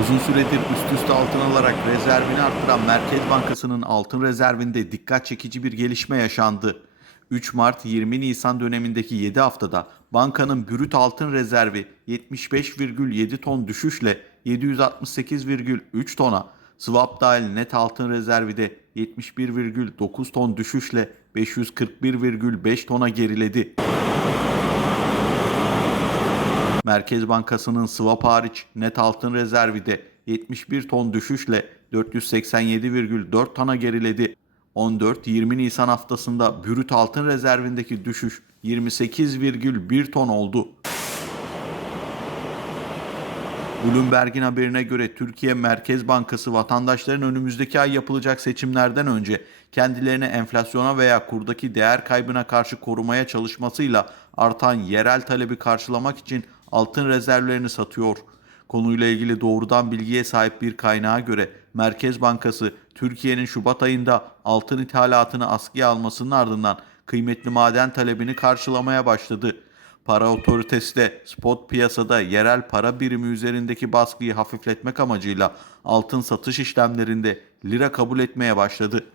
Uzun süredir üst üste altın alarak rezervini arttıran Merkez Bankası'nın altın rezervinde dikkat çekici bir gelişme yaşandı. 3 Mart 20 Nisan dönemindeki 7 haftada bankanın brüt altın rezervi 75,7 ton düşüşle 768,3 tona, swap dahil net altın rezervi de 71,9 ton düşüşle 541,5 tona geriledi. Merkez Bankası'nın swap hariç net altın rezervi de 71 ton düşüşle 487,4 tona geriledi. 14-20 Nisan haftasında brüt altın rezervindeki düşüş 28,1 ton oldu. Bloomberg'in haberine göre Türkiye Merkez Bankası vatandaşların önümüzdeki ay yapılacak seçimlerden önce kendilerini enflasyona veya kurdaki değer kaybına karşı korumaya çalışmasıyla artan yerel talebi karşılamak için altın rezervlerini satıyor. Konuyla ilgili doğrudan bilgiye sahip bir kaynağa göre Merkez Bankası Türkiye'nin Şubat ayında altın ithalatını askıya almasının ardından kıymetli maden talebini karşılamaya başladı. Para otoritesi de spot piyasada yerel para birimi üzerindeki baskıyı hafifletmek amacıyla altın satış işlemlerinde lira kabul etmeye başladı.